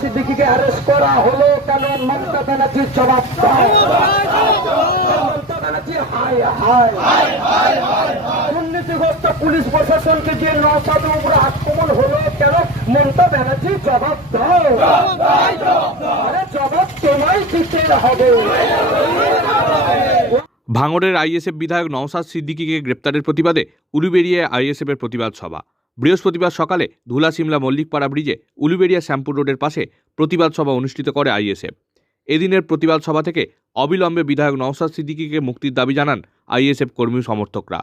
সিদ্দিকীকে করা হলো কেন? মমতা ব্যানার্জির জবাব দুর্নীতিগ্রস্ত পুলিশ প্রশাসনকে যে উপরে আক্রমণ হলো কেন? মমতা ব্যানার্জি, জবাব দাও। জবাব তোমায় দিতে হবে। ভাঙড়ের আইএসএফ বিধায়ক নওসাদ সিদ্দিকীকে গ্রেপ্তারের প্রতিবাদে উলুবেড়িয়ায় আইএসএফের প্রতিবাদ সভা। বৃহস্পতিবার সকালে ধুলা সিমলা মল্লিকপাড়া ব্রিজে উলুবেড়িয়া শ্যামপুর রোডের পাশে প্রতিবাদ সভা অনুষ্ঠিত করে আইএসএফ। এদিনের প্রতিবাদ সভা থেকে অবিলম্বে বিধায়ক নওশাদ সিদ্দিকীকে মুক্তির দাবি জানান আইএসএফ কর্মী সমর্থকরা।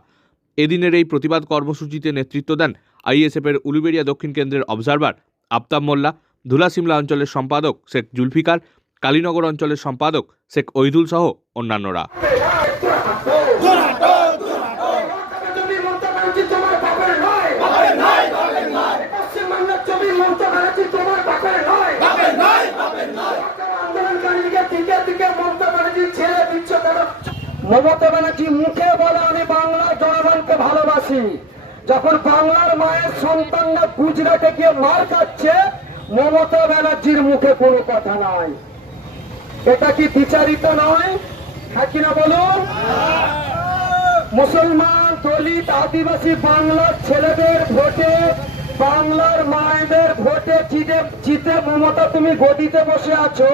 এদিনের এই প্রতিবাদ কর্মসূচিতে নেতৃত্ব দেন আইএসএফের উলুবেড়িয়া দক্ষিণ কেন্দ্রের অবজারভার আফতাব মোল্লা ধুলা সিমলা অঞ্চলের সম্পাদক শেখ জুলফিকার, কালীনগর অঞ্চলের সম্পাদক শেখ ঐদুল সহ অন্যান্যরা। মমতা ব্যানার্জি মুখে বলে, আমি বাংলার জনগণকে ভালোবাসি। যখন বাংলার মায়ের সন্তানরা গুজরাটে গিয়ে মার খাচ্ছে, মমতা ব্যানার্জির মুখে কোনো কথা নাই। এটা কি বিচারিত নয়? হ্যাঁ কিনা বলুন? মুসলমান, দলিত, আদিবাসী বাংলার ছেলেদের ভোটে, বাংলার মায়েদের ভোটে জিতে জিতে মমতা, তুমি গদিতে বসে আছো।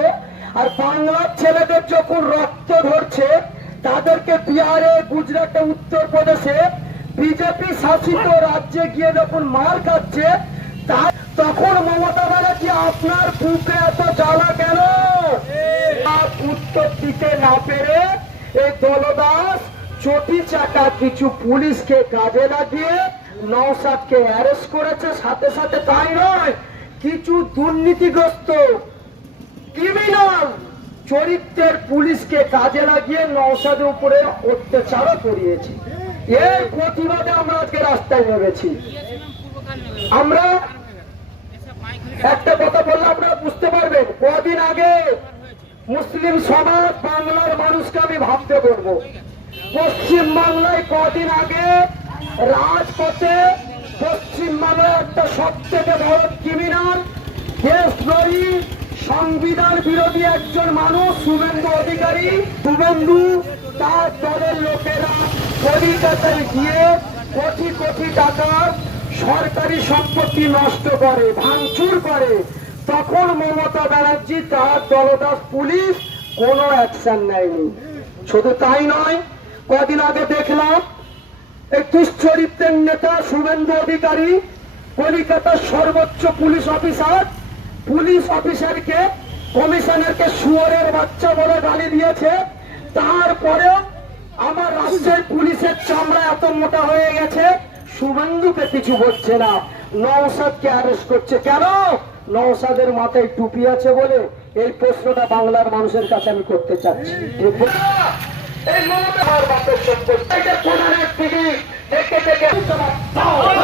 আর বাংলার ছেলেদের যখন রক্ত তাদেরকে বিহারে, গুজরাটে, উত্তরপ্রদেশে বিজেপি শাসিত রাজ্যে গিয়ে যখন মার খাচ্ছে তখন মমতা ব্যানার্জি আপনার বুকে এত জ্বালা কেন? উত্তর দিতে না পেরে এই দলদাস চটি চাকা কিছু পুলিশকে কাজে লাগিয়ে নওসাদকে অ্যারেস্ট করেছে। সাথে সাথে তাই নয়, কিছু দুর্নীতিগ্রস্ত চরিত্রের পুলিশকে কাজে লাগিয়ে নওসাদের উপরে অত্যাচারও করিয়েছে। এর প্রতিবাদে আমরা আজকে রাস্তায় নেমেছি। আমরা একটা কথা বললে আপনারা বুঝতে পারবেন, কদিন আগে মুসলিম সমাজ বাংলার মানুষকে আমি ভাবতে বলব। পশ্চিম বাংলায় কদিন আগে রাজপথে পশ্চিম বাংলায় একটা সব থেকে বড় ক্রিমিনাল দেশদ্রোহী সংবিধান বিরোধী একজন মানুষ, শুভেন্দু অধিকারী। শুভেন্দু, তার দলের লোকেরা কলিকাতায় গিয়ে কোটি কোটি টাকা সরকারি সম্পত্তি নষ্ট করে, ভাঙচুর করে। তখন মমতা ব্যানার্জি, তার দলদাস পুলিশ কোনো অ্যাকশন নেয়নি। শুধু তাই নয়, কদিন আগে দেখলাম এই দুশ্চরিত্রের নেতা শুভেন্দু অধিকারী, কলিকাতার সর্বোচ্চ পুলিশ অফিসার পুলিশ অফিসারকে কমিশনারকে শুয়োরের বাচ্চা বলে গালি দিয়েছে। তারপরেও আমার রাজ্যের পুলিশের চামড়া এত মোটা হয়ে গেছে শুভেন্দুকে কিছু বলছে না। নওসাদকে অ্যারেস্ট করছে। কেন? নওসাদের মাথায় টুপি আছে বলে এই প্রশ্নটা বাংলার মানুষের কাছে আমি করতে চাচ্ছি। এই মমতা আমার বাপের সম্পত্তি এটা কোনারের টিভি দেখে দেখে দুর্গাপুরের